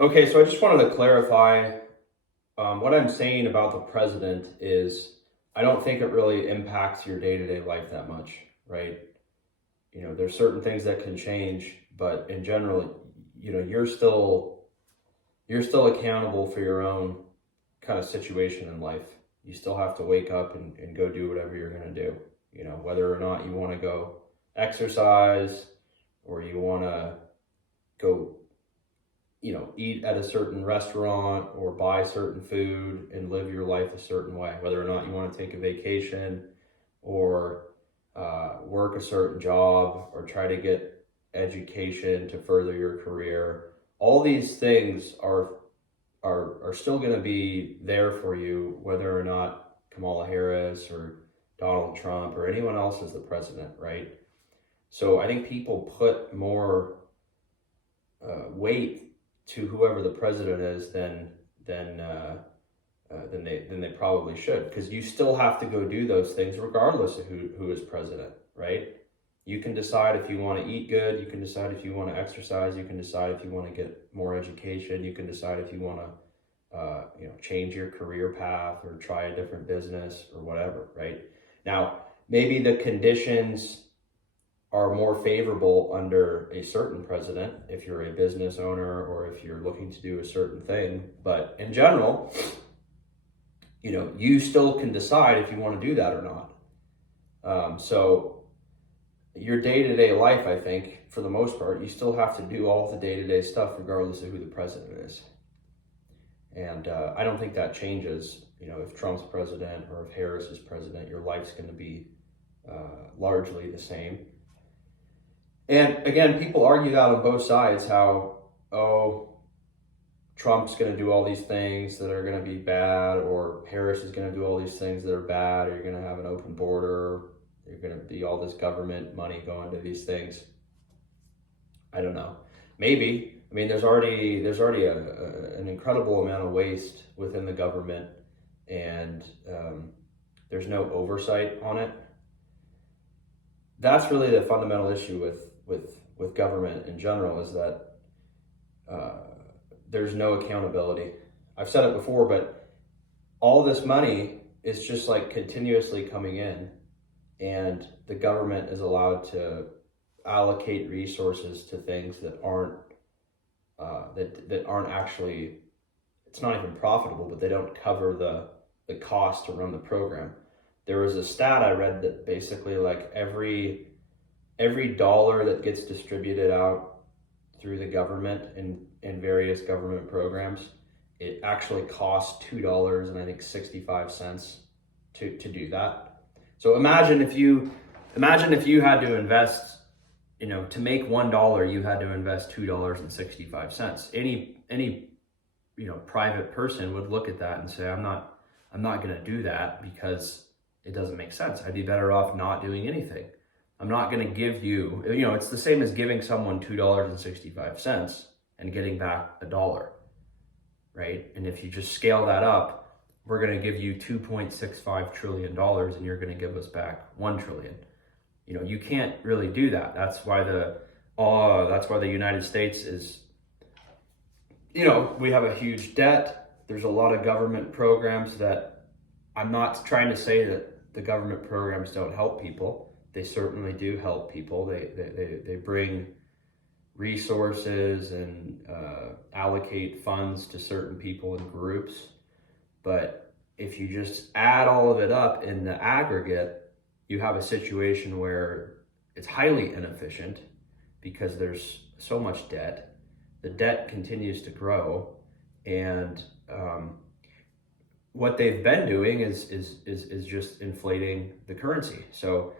Okay, so I just wanted to clarify what I'm saying about the president is I don't think it really impacts your day-to-day life that much, right? There's certain things that can change, but in general, you're still accountable for your own kind of situation in life. You still have to wake up and go do whatever you're going to do. Whether or not you want to go exercise or you want to go, eat at a certain restaurant or buy certain food and live your life a certain way, whether or not you want to take a vacation or work a certain job or try to get education to further your career. All these things are still going to be there for you, whether or not Kamala Harris or Donald Trump or anyone else is the president, right? So I think people put more weight to whoever the president is than they probably should, because you still have to go do those things regardless of who is president, right? You can decide if you want to eat good. You can decide if you want to exercise. You can decide if you want to get more education. You can decide if you want to, change your career path or try a different business or whatever, right? Now, maybe the conditions are more favorable under a certain president if you're a business owner or if you're looking to do a certain thing. But in general, you still can decide if you want to do that or not. So your day-to-day life, I think, for the most part, you still have to do all the day-to-day stuff regardless of who the president is. And I don't think that changes. If Trump's president or if Harris is president, your life's going to be largely the same. And again, people argue that on both sides, how, Trump's going to do all these things that are going to be bad, or Harris is going to do all these things that are bad, or you're going to have an open border, you're going to be all this government money going to these things. I don't know. Maybe. I mean, there's already an incredible amount of waste within the government, and there's no oversight on it. That's really the fundamental issue with government in general, is that there's no accountability. I've said it before, but all this money is just like continuously coming in, and the government is allowed to allocate resources to things that aren't actually, it's not even profitable, but they don't cover the cost to run the program. There was a stat I read that basically, like, every dollar that gets distributed out through the government in various government programs, it actually costs $2 and I think 65 cents to do that. So imagine if you had to invest, to make $1, you had to invest $2.65. Any private person would look at that and say, I'm not going to do that because it doesn't make sense. I'd be better off not doing anything. I'm not going to give you, it's the same as giving someone $2.65 and getting back $1, right? And if you just scale that up, we're going to give you $2.65 trillion and you're going to give us back $1 trillion. You can't really do that. That's why the United States is, we have a huge debt. There's a lot of government programs that, I'm not trying to say that the government programs don't help people. They certainly do help people. They bring resources and allocate funds to certain people and groups. But if you just add all of it up in the aggregate, you have a situation where it's highly inefficient because there's so much debt. The debt continues to grow, and what they've been doing is just inflating the currency. So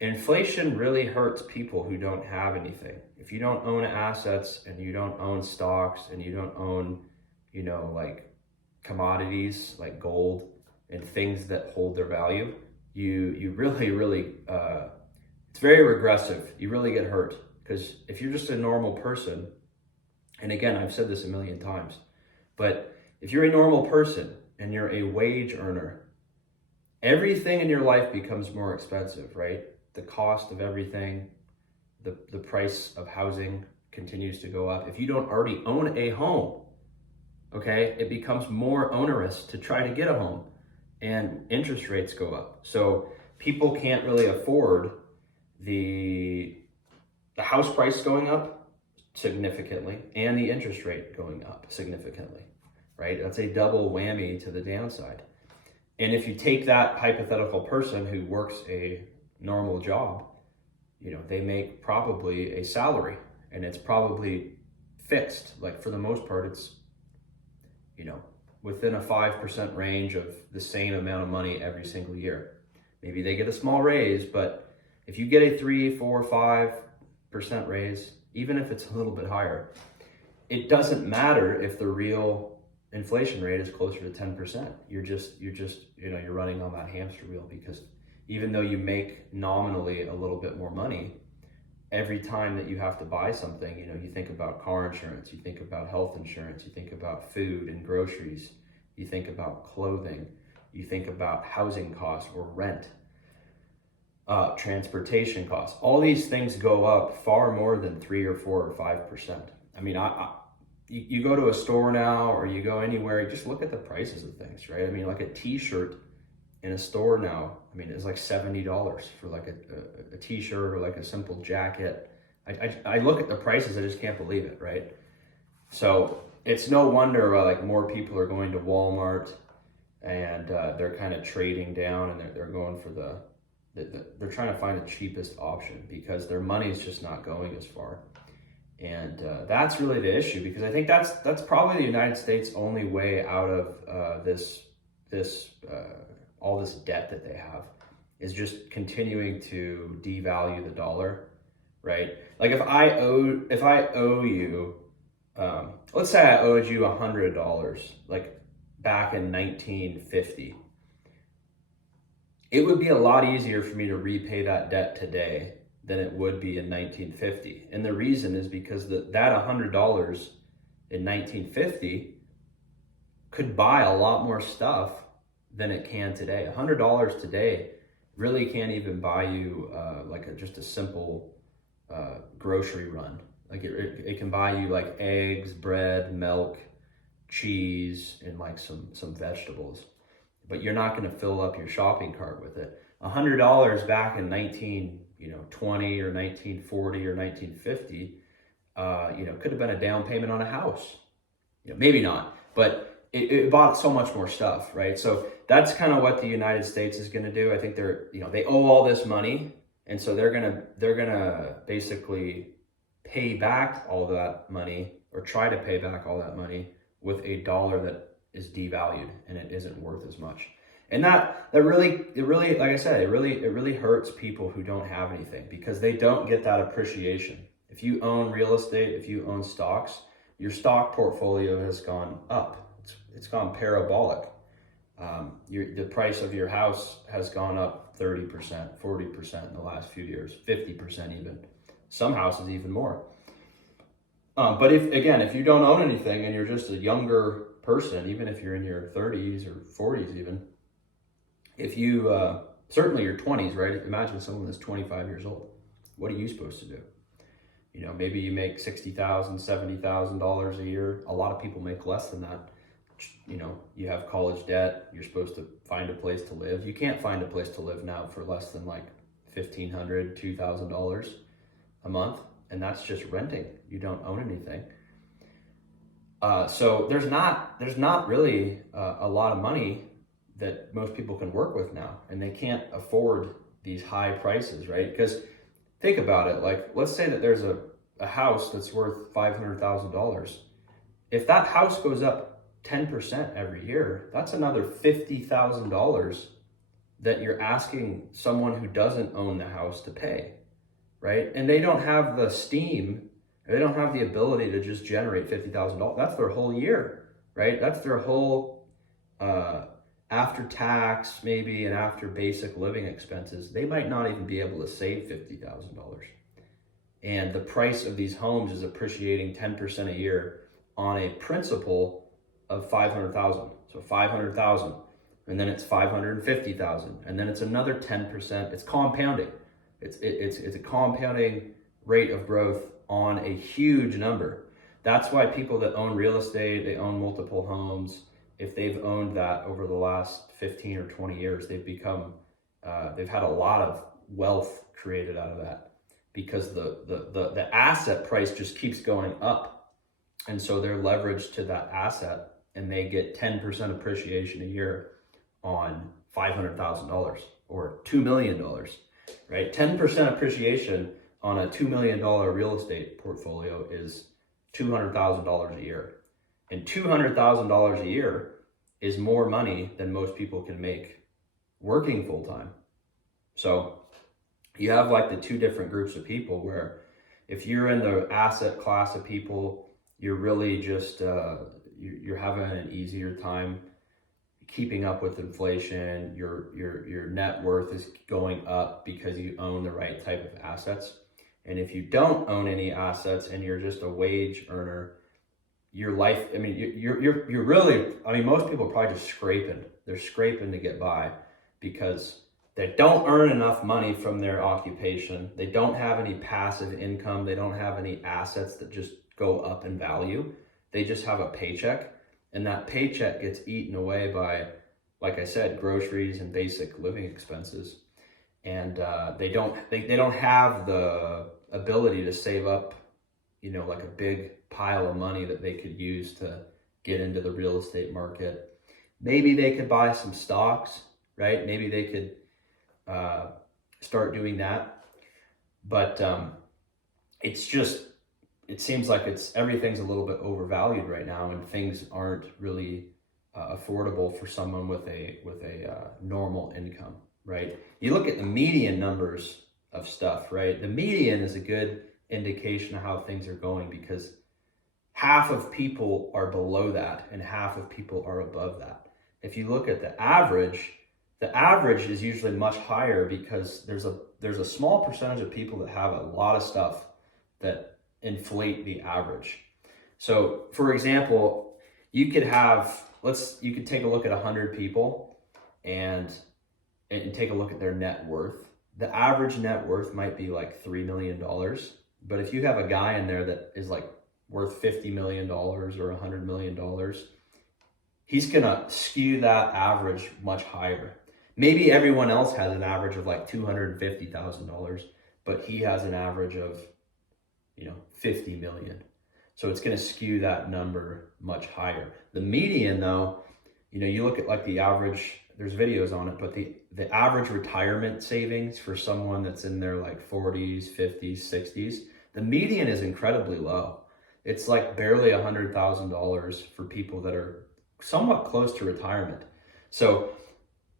inflation really hurts people who don't have anything. If you don't own assets and you don't own stocks and you don't own, like commodities like gold and things that hold their value, you really, it's very regressive. You really get hurt, because if you're just a normal person, and again, I've said this a million times, but if you're a normal person and you're a wage earner, everything in your life becomes more expensive, right? The cost of everything, the price of housing continues to go up. If you don't already own a home, okay, it becomes more onerous to try to get a home, and interest rates go up. So people can't really afford the house price going up significantly and the interest rate going up significantly, right? That's a double whammy to the downside. And if you take that hypothetical person who works a normal job, they make probably a salary, and it's probably fixed. Like, for the most part, it's, within a 5% range of the same amount of money every single year. Maybe they get a small raise, but if you get a 3, 4, 5% raise, even if it's a little bit higher, it doesn't matter if the real inflation rate is closer to 10%. You're running on that hamster wheel, because even though you make nominally a little bit more money, every time that you have to buy something, you think about car insurance, you think about health insurance, you think about food and groceries, you think about clothing, you think about housing costs or rent, transportation costs. All these things go up far more than 3 or 4 or 5%. I mean, you go to a store now, or you go anywhere, you just look at the prices of things, right? I mean, like a t-shirt in a store now, it's like $70 for like a t-shirt or like a simple jacket. I look at the prices, I just can't believe it, right? So it's no wonder like more people are going to Walmart, and they're kind of trading down, and they're going for they're trying to find the cheapest option, because their money is just not going as far. And that's really the issue, because I think that's probably the United States' only way out of this all this debt that they have, is just continuing to devalue the dollar, right? Like if I owe you, let's say I owed you $100, like back in 1950, it would be a lot easier for me to repay that debt today than it would be in 1950. And the reason is because that $100 in 1950 could buy a lot more stuff than it can today. $100 today really can't even buy you just a simple grocery run. Like it can buy you like eggs, bread, milk, cheese, and like some vegetables. But you're not going to fill up your shopping cart with it. $100 back in 1920 or 1940 or 1950, could have been a down payment on a house. Maybe not, but it bought so much more stuff, right? So that's kind of what the United States is going to do. I think they owe all this money, and so they're gonna basically pay back all that money, or try to pay back all that money, with a dollar that is devalued and it isn't worth as much. And that really, like I said, it really hurts people who don't have anything, because they don't get that appreciation. If you own real estate, if you own stocks, your stock portfolio has gone up. It's gone parabolic. The price of your house has gone up 30%, 40% in the last few years, 50% even. Some houses even more. But if you don't own anything and you're just a younger person, even if you're in your 30s or 40s even, if you, certainly your 20s, right? Imagine someone that's 25 years old. What are you supposed to do? Maybe you make $60,000, $70,000 a year. A lot of people make less than that. You have college debt. You're supposed to find a place to live. You can't find a place to live now for less than like $1,500, $2,000 a month. And that's just renting. You don't own anything. So there's not really a lot of money that most people can work with now, and they can't afford these high prices, right? Because think about it, like let's say that there's a house that's worth $500,000. If that house goes up 10% every year, that's another $50,000 that you're asking someone who doesn't own the house to pay, right? And they don't have the steam, they don't have the ability to just generate $50,000. That's their whole year, right? That's their whole after tax, maybe, and after basic living expenses. They might not even be able to save $50,000. And the price of these homes is appreciating 10% a year on a principal of 500,000. So 500,000, and then it's 550,000, and then it's another 10%. It's compounding. It's a compounding rate of growth on a huge number. That's why people that own real estate, they own multiple homes, if they've owned that over the last 15 or 20 years, they've had a lot of wealth created out of that, because the asset price just keeps going up. And so they're leveraged to that asset, and they get 10% appreciation a year on $500,000 or $2 million, right? 10% appreciation on a $2 million real estate portfolio is $200,000 a year. And $200,000 a year is more money than most people can make working full time. So you have like the two different groups of people, where if you're in the asset class of people, you're really just, you're having an easier time keeping up with inflation. Your net worth is going up because you own the right type of assets. And if you don't own any assets and you're just a wage earner, your life, I mean, you're really, I mean, most people are probably just scraping. They're scraping to get by because they don't earn enough money from their occupation. They don't have any passive income. They don't have any assets that just go up in value. They just have a paycheck, and that paycheck gets eaten away by, like I said, groceries and basic living expenses. And they don't have the ability to save up, you know, like a big pile of money that they could use to get into the real estate market. Maybe they could buy some stocks, right? Maybe they could start doing that. But it's just, it seems like everything's a little bit overvalued right now, and things aren't really affordable for someone with a normal income, right? You look at the median numbers of stuff, right? The median is a good indication of how things are going, because half of people are below that and half of people are above that. If you look at the average is usually much higher, because there's a small percentage of people that have a lot of stuff that inflate the average. So for example, you could take a look at 100 people and take a look at their net worth. The average net worth might be like $3 million. But if you have a guy in there that is like worth $50 million or $100 million, he's gonna skew that average much higher. Maybe everyone else has an average of like $250,000, but he has an average of, you know, 50 million. So it's going to skew that number much higher. The median though, you know, you look at like the average, there's videos on it, but the average retirement savings for someone that's in their like 40s, 50s, 60s, the median is incredibly low. It's like barely $100,000 for people that are somewhat close to retirement. So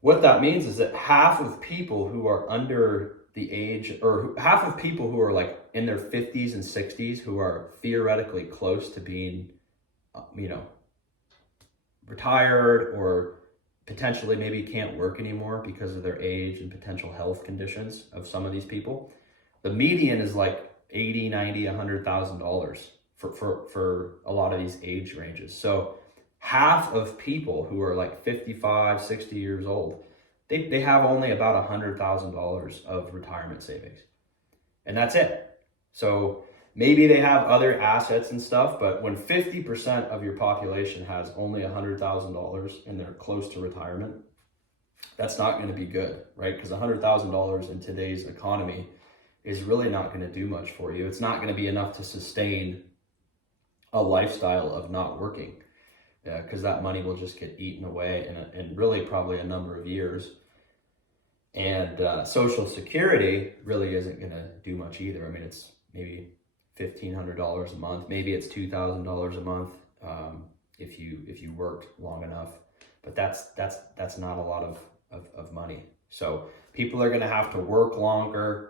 what that means is that half of people who are under the age, or half of people who are like in their 50s and 60s, who are theoretically close to being, you know, retired, or potentially maybe can't work anymore because of their age and potential health conditions of some of these people, the median is like $80, $90, $100,000 for a lot of these age ranges. So half of people who are like 55, 60 years old, they have only about $100,000 of retirement savings. And that's it. So maybe they have other assets and stuff, but when 50% of your population has only $100,000 and they're close to retirement, that's not going to be good, right? Because $100,000 in today's economy is really not going to do much for you. It's not going to be enough to sustain a lifestyle of not working, because that money will just get eaten away in really probably a number of years. And Social Security really isn't going to do much either. I mean, it's maybe $1,500 a month. Maybe it's $2,000 a month if you worked long enough. But that's not a lot of money. So people are going to have to work longer,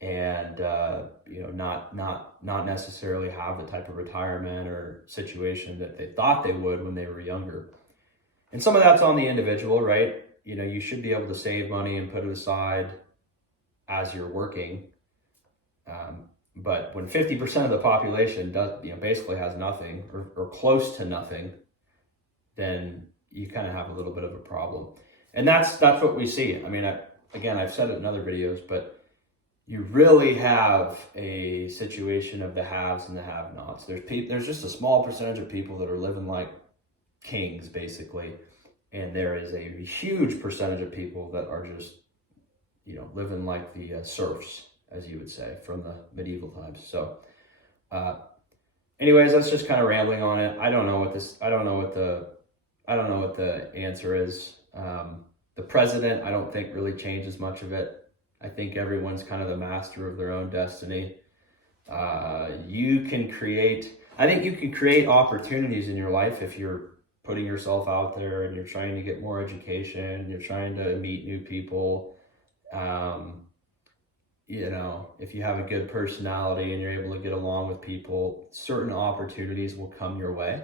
and you know, not necessarily have the type of retirement or situation that they thought they would when they were younger. And some of that's on the individual, right? You know, you should be able to save money and put it aside as you're working. But when 50% of the population does, you know, basically has nothing or close to nothing, then you kind of have a little bit of a problem. And that's what we see. I mean, again, I've said it in other videos, but you really have a situation of the haves and the have-nots. There's just a small percentage of people that are living like kings, basically, and there is a huge percentage of people that are just, living like the serfs, as you would say, from the medieval times. So, anyways, that's just kind of rambling on it. I don't know what the answer is. The president, I don't think really changes much of it. I think everyone's kind of the master of their own destiny. I think you can create opportunities in your life if you're putting yourself out there and you're trying to get more education, you're trying to meet new people. If you have a good personality and you're able to get along with people, certain opportunities will come your way.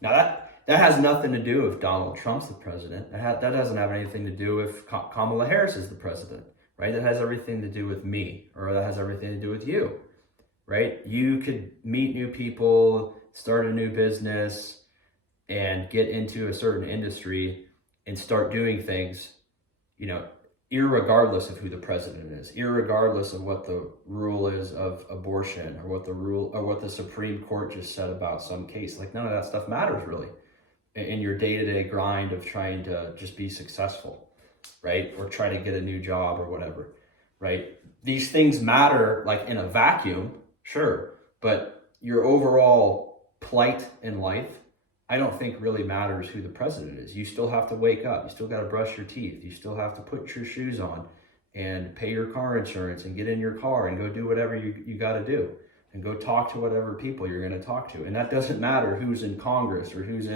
Now that has nothing to do if Donald Trump's the president. That doesn't have anything to do if Kamala Harris is the president, right? That has everything to do with me, or that has everything to do with you, right? You could meet new people, start a new business, and get into a certain industry and start doing things, irregardless of who the president is, irregardless of what the rule is of abortion, or what the Supreme Court just said about some case. Like, none of that stuff matters really in your day-to-day grind of trying to just be successful, right? Or try to get a new job or whatever, right? These things matter like in a vacuum, sure, but your overall plight in life, I don't think really matters who the president is. You still have to wake up. You still got to brush your teeth. You still have to put your shoes on and pay your car insurance and get in your car and go do whatever you got to do and go talk to whatever people you're going to talk to. And that doesn't matter who's in Congress or who's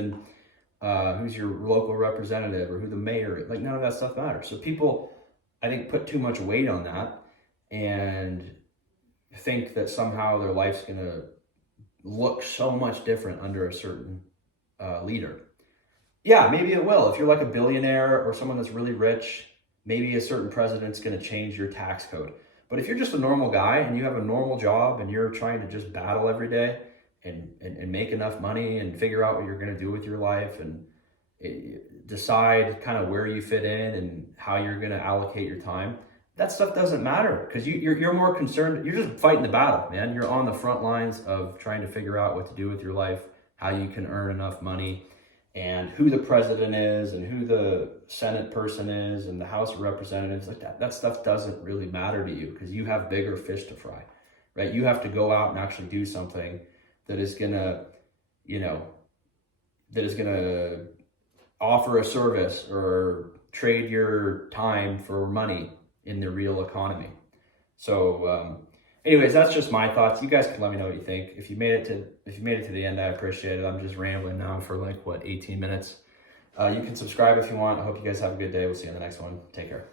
your local representative or who the mayor is. Like, none of that stuff matters. So people, I think, put too much weight on that and think that somehow their life's going to look so much different under a certain leader. Yeah, maybe it will. If you're like a billionaire or someone that's really rich, maybe a certain president's going to change your tax code. But if you're just a normal guy and you have a normal job and you're trying to just battle every day and make enough money and figure out what you're going to do with your life and decide kind of where you fit in and how you're going to allocate your time, that stuff doesn't matter, because you're more concerned. You're just fighting the battle, man. You're on the front lines of trying to figure out what to do with your life, how you can earn enough money, and who the president is and who the Senate person is and the House of Representatives. Like that stuff doesn't really matter to you, because you have bigger fish to fry, right? You have to go out and actually do something that is gonna offer a service or trade your time for money in the real economy. So anyways, that's just my thoughts. You guys can let me know what you think. If you made it to the end, I appreciate it. I'm just rambling now for 18 minutes. You can subscribe if you want. I hope you guys have a good day. We'll see you on the next one. Take care.